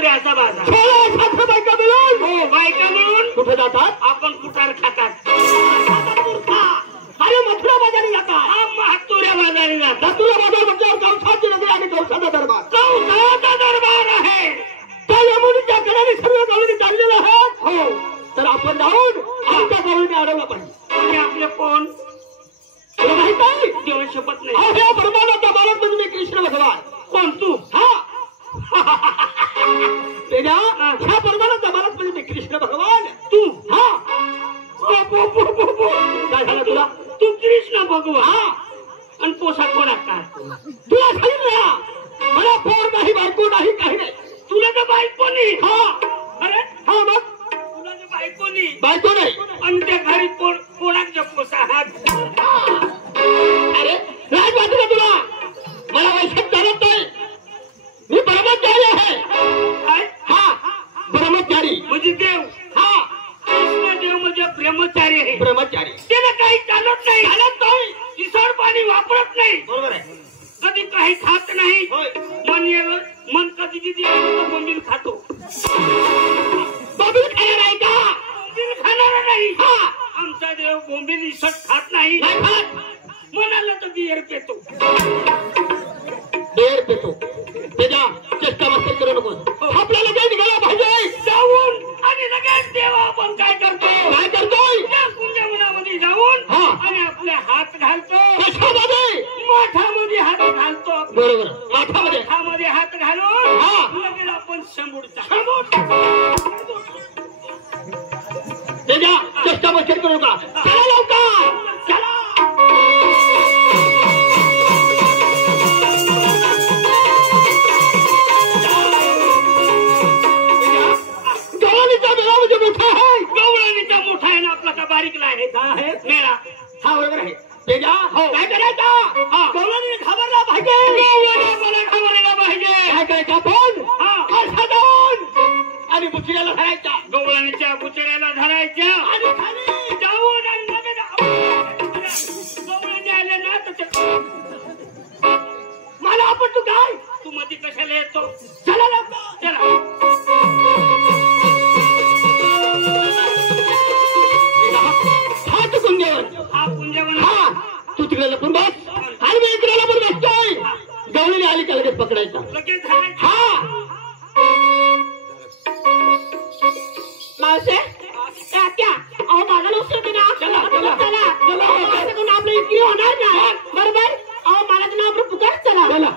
मातुऱ्याचा बाजार. 16-17 बायका मिळून. हो, बायका मिळून कुठे जातात? आपण कुठार खातात. अरे मथुरा बाजारी जातात. हा, मातुऱ्या बाजारी जातात. मथुरा बाजार म्हणजे गौसाची नदी आणि गौसाचा दरबार. गौसाचा दरबार आहे. त्या यमुनेच्या कडेने सर्व गवळणी चाललेल्या आहेत. हो, तर आपण जाऊन आमच्या गवळीने अडवला पाहिजे. आणि आपले कोण तुला माहित आहे? देव शपथ नाही. अहो ब्रह्मांडाचा बालक म्हणजे कृष्ण भगवान. कोण तू? हा तेजा ह्या ब्रह्मांडाचा बालक म्हणजे कृष्ण भगवान. तू? हा. काय झालं तुला? तू कृष्ण भगवान. हा. आणि पोशाख कोणा काय? तुला सांगितलं ना, मला पोर नाही, बायको नाही, काही नाही. तुला तर बायको नाही. हा. अरे हा, मग तुला तर बायको नाही. बायको नाही. आणि त्या घरी कोणाच्या पोशाख? अरे लाज वाटते का तुला? मला वैशाख चालत नाही. मी ब्रह्मचारी आहे. काय? हा, ब्रह्मचारी म्हणजे देव. हा, कृष्ण देव म्हणजे ब्रह्मचारी आहे. ब्रह्मचारी. त्याला काही चालत नाही. चालत नाही. इसर पाणी वापरत नाही. बरोबर आहे. कधी काही खात नाही. मन कधी किती बोंबील खातो. बोंबील खाणार आहे का? बोंबील खाणार नाही. हा. आमचा देव बोंबील इसट खात नाही. म्हणाला तर बियर पेतो. बेर पेतो. त्याच्या चेष्टा मस्ती करू नकोस. आपल्याला काही निघाला पाहिजे. जाऊन आणि लगेच देव आपण काय करतो? काय करतोय? त्या कुंजवनामध्ये जाऊन हा. आणि आपले हात घालतो. कशामध्ये? माठामध्ये हात घालतो. बरोबर, माठामध्ये. माठामध्ये हात घालून हा. लगेच आपण शंभूरचा. त्याच्या चेष्टा मस्ती करू नका. चला लवकर. चला. गवळणीचा मेळा म्हणजे मोठा आहे. गवळणीचा मोठा आहे ना, आपला का बारीकला आहे? आहे मेळा. हा, बरोबर आहे. तेजा काय करायचं? हा. गवळणी घाबरला पाहिजे. गवळणी मला घाबरायला पाहिजे. काय करायचं आपण? हा. असा जाऊन आणि बुचऱ्याला धरायचा. गवळणीच्या बुचड्याला धरायच्या आणि खाली जाऊन आणि लगेच गवळणी आले ना तर मला आपण तू काय? तू मध्ये कशाला येतो? चला लवकर. चला. हा तू कुंजवन. हा कुंजवन. हा, तू तिकडे लपून बस आणि मी इकडे लपून बसतोय. गवळीने आली का लगेच पकडायचा. लगेच धरायचं. हा. मावशे क्या? अहो माझा लक्ष होते ना. चला चला चला चला. आपलं इतकी होणार ना. बरोबर. अहो मला तुला आपण पुकार. चला चला.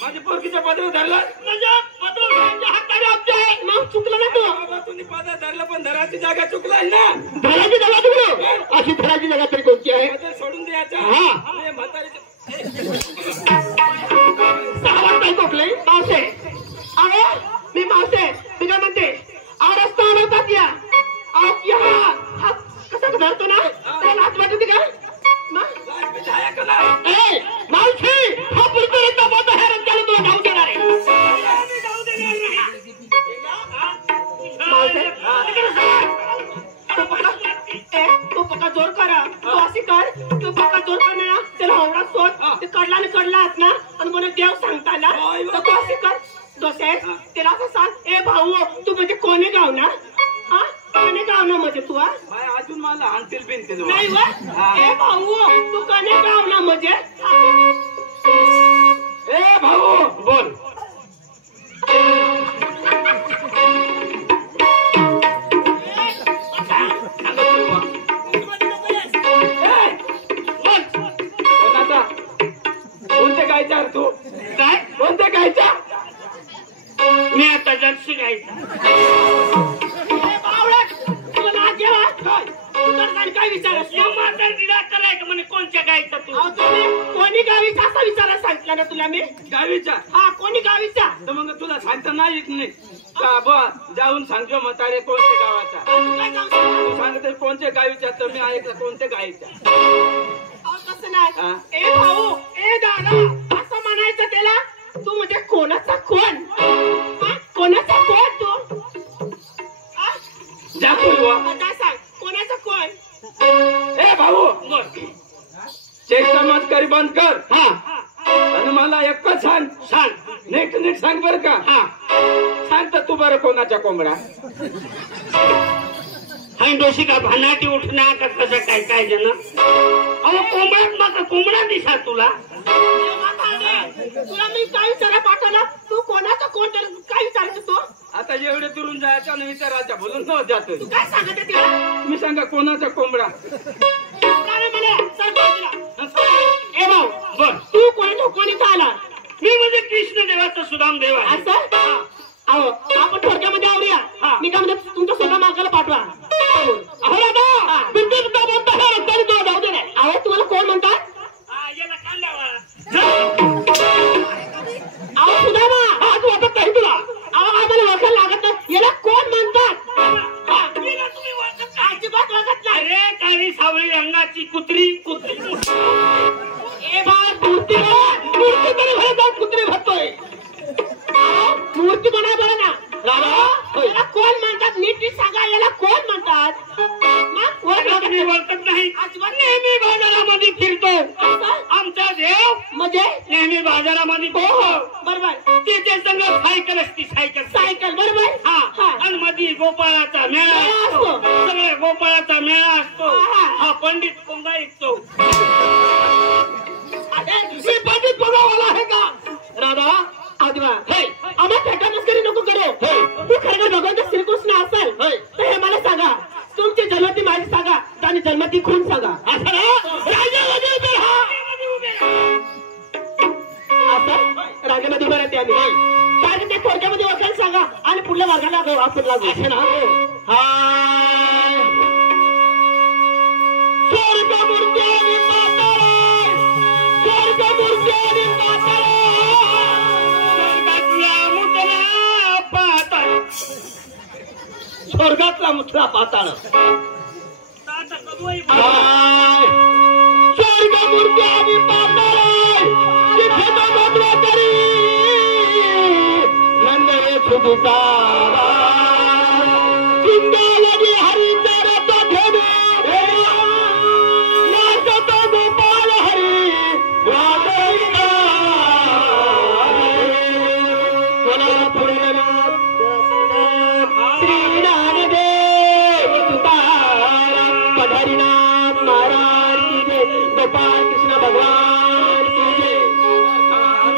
माझ्या पोरकीच्या पदर धरला. मग चुकलं ना तू. तुम्ही पदर धरला पण धराची जागा चुकलाय ना. धराची जागा चुकलो. अशी धराची जागा तरी कोणती आहे? पदर सोडून द्यायचा. हा. म्हातारीचे 6 वाजता कोकले. मावशे अरे मी मावशे मी काय म्हणते? रस्ता आणतात या. हा कसा धरतो ना त्याला हात वाटते का? ए मावशी हा पुढचा बंद आहे. रस्त्याला तुला जाऊ देणार आहे. तू पक्का जोर करा. तू अशी कर. तू पक्का जोर कर ना. त्याला हवडा सोड. ते कडलात ना आणि मला देव सांगता ना. तर तू अशी कर. दोसे त्याला असं सांग. ए भाऊ तू म्हणजे कोणी गाव ना? हा कोणी गाव ना म्हणजे तू? अजून मला आणतील बिन नाही वा. ए भाऊ तू कोणी गाव ना म्हणजे? ए भाऊ बोल. काय विचार कोणत्या गायचा तू कोणी गावीचा असा विचारायला सांगितलं ना तुला मी गावीचा हा कोणी गावीचा तर मग तुला सांगता नाही का बा जाऊन सांगतो म्हातारे कोणत्या गावाचा काय गाव सांगतो? तू सांगते कोणत्या गावीचा तर मी ऐकलं कोणत्या गावीचा कसं नाही हा? ए भाऊ ए दादा असं म्हणायचं त्याला तू म्हणजे कोणाचा कोण हा? कोणाचा कोण तू हा? जा बोलवा काय सांग कोणाचा कोण ए भाऊ चेष्टा मस्करी बंद कर हा आणि मला एकच सांग सांग नीट सांग बर का हा सांग तर तू बरं कोणाच्या कोंबडा हाय डोशी का भानाटी उठणार का कसं काय जण अहो कोंबड्यात मग कोंबडा दिसा तुला तुला मी काय विचारा पाठवला तू कोणाचा कोण तर काय विचारायचं तू आता एवढे दुरून जायचं आणि विचारायचा बोलून न जात तू काय सांगत आहे तिला तुम्ही सांगा कोणाचा कोंबडा काय म्हणे सर ए भाऊ बर तू कोणी आला मी म्हणजे कृष्ण देवाचा सुदाम देव आहे असं अहो आपण थोडक्यामध्ये आवडूया मी काय म्हणतो तुमच्या स्वतः मागायला पाठवा अहो दादा बिलकुल का बोलता हे रस्त्याने तो जाऊ दे नाही अहो तुम्हाला कोण म्हणतात हा, याला कांदा वाळा. अहो सुदामा हा तू आता काही तुला अहो आम्हाला ओळखायला लागत नाही याला कोण म्हणतात याला तुम्ही ओळखत नाही. अजिबात ओळखत नाही अरे काळी सावळी रंगाची कुत्री ए बाय मूर्ती तरी भरत जाऊन कुत्री भरतोय मूर्ती म्हणा बरं ना राधा याला कोण म्हणतात नीट सांगा याला कोण म्हणतात याला तुम्ही ओळखत नाही अजिबात नेहमी बाजारामध्ये फिरतो असं? आमचा देव म्हणजे नेहमी बाजारामध्ये फिरतो बरोबर त्याच्या संग सायकल असती सायकल सायकल बरोबर हा आणि मध्ये गोपाळाचा मेळा मेळा असतो असतो. सगळ्या गोपाळाचा मेळा असतो हा. हा पंडित कोंबडा ऐकतो मी पंडित बघावाला आहे का राधा आदिवा आम्हा थेटा मस्करी नको करू तू खरं भगवंत श्रीकृष्ण असेल तर हे मला सांगा तुमची जन्मती माझी सांगा आणि जन्मती खून सांगा असं ना राजामध्ये उभे राहा असं राजामध्ये उभे राहते आम्ही कारण ते थोडक्यामध्ये वखाण सांगा आणि पुढल्या मार्गाला आपण लागू असं ना हाय स्वर्गमूर्ती आणि माताराय स्वर्गमूर्ती आणि माताराय स्वर्गातला मुठला पाताळ स्वर्गमूर्ती आणि पाताळ तिथे बघा तरी नंदरे सुदितारा चिंगावली हरिचरता धेनु नाचत गोपाल हरी राधैना कोल्हापूर श्री ज्ञानदेव तुकाराम पंढरीनाथ महाराज की जय गोपाल कृष्ण भगवान की जय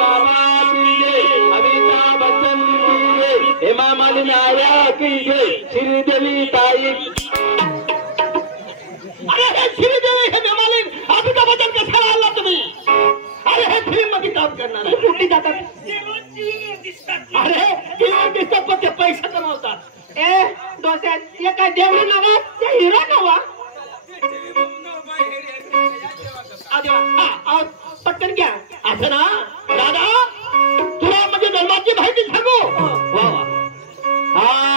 बाबा की जय अमिताभ बच्चन की जय हेमा मालिनी आर्या की जय श्रीदेवी ताई अरे हे श्रीदेवी हे हेमा मालिनी अमिताभ बच्चन कशाला आला तुम्ही अरे हे फिल्म मध्ये काम करणार आहे कुठे जातात अरे किती दिसतात पण ते पैसा कमवतात ए डोस्या हे काय देवळी नवा ते हिरो नवा पटकन घ्या असं ना दादा तुला म्हणजे धर्माची माहिती सांगू वा वा हा